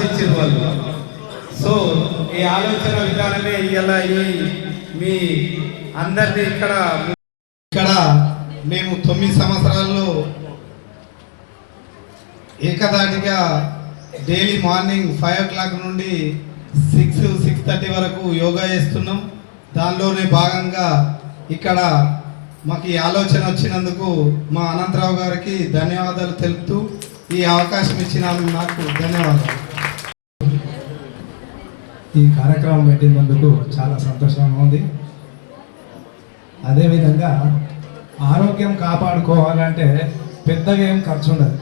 ఆలోచించారు వాళ్ళు. సో ఈ ఆలోచన విధానమే ఇలా మీ అందరినీ ఇక్కడ మేము 9 సంవత్సరాల్లో ఏకదాటిగా డైలీ మార్నింగ్ 5 o'clock నుండి 6-6:30 వరకు యోగా చేస్తున్నాం. దానిలోనే భాగంగా ఇక్కడ మాకు ఈ ఆలోచన వచ్చినందుకు మా అనంతరావు గారికి ధన్యవాదాలు తెలుపుతూ ఈ అవకాశం ఇచ్చిన నాకు ధన్యవాదాలు. ఈ కార్యక్రమం పెట్టినందుకు చాలా సంతోషంగా ఉంది. అదేవిధంగా ఆరోగ్యం కాపాడుకోవాలంటే పెద్దగా ఏం ఖర్చు ఉండదు,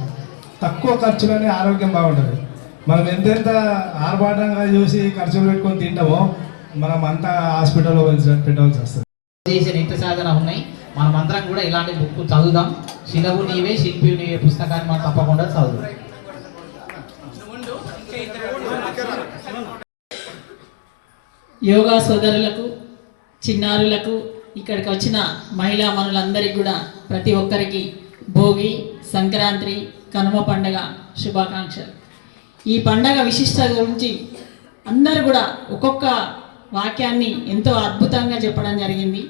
తక్కువ ఖర్చులోనే ఆరోగ్యం బాగుంటుంది. మనం ఎంతెంత ఆర్భాటంగా చూసి ఖర్చులు పెట్టుకొని తింటామో మనం అంతా హాస్పిటల్లో పెట్టవలసి వస్తుంది. చేసే నిత్య సాధన ఉన్నాయి. మనం అందరం కూడా ఇలాంటి బుక్ చదువుదాం. శిలవు నీవే శిల్పి నీవే పుస్తకాన్ని మనం తప్పకుండా చదువుదాం. యోగా సోదరులకు, చిన్నారులకు, ఇక్కడికి వచ్చిన మహిళా మనులందరికీ కూడా ప్రతి ఒక్కరికి భోగి, సంక్రాంతి, కనుమ పండుగ శుభాకాంక్షలు. ఈ పండగ విశిష్టత గురించి అందరూ కూడా ఒక్కొక్క వాక్యాన్ని ఎంతో అద్భుతంగా చెప్పడం జరిగింది.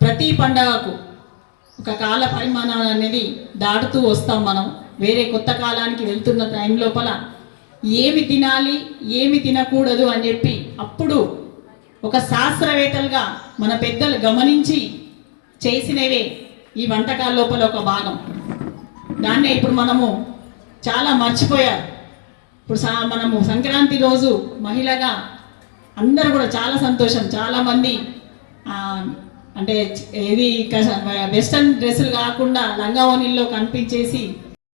ప్రతి పండగకు ఒక కాల పరిమాణం అనేది దాటుతూ వస్తాం. మనం వేరే కొత్త కాలానికి వెళ్తున్న టైం లోపల ఏమి తినాలి, ఏమి తినకూడదు అని చెప్పి అప్పుడు ఒక శాస్త్రవేత్తలుగా మన పెద్దలు గమనించి చేసినవే ఈ వంటకాల లోపల ఒక భాగం. దాన్నే ఇప్పుడు మనము చాలా మర్చిపోయారు. ఇప్పుడు మనము సంక్రాంతి రోజు మహిళగా అందరూ కూడా చాలా సంతోషం. చాలామంది అంటే ఏది వెస్టర్న్ డ్రెస్సులు కాకుండా లంగా ఓణీల్లో కనిపించేసి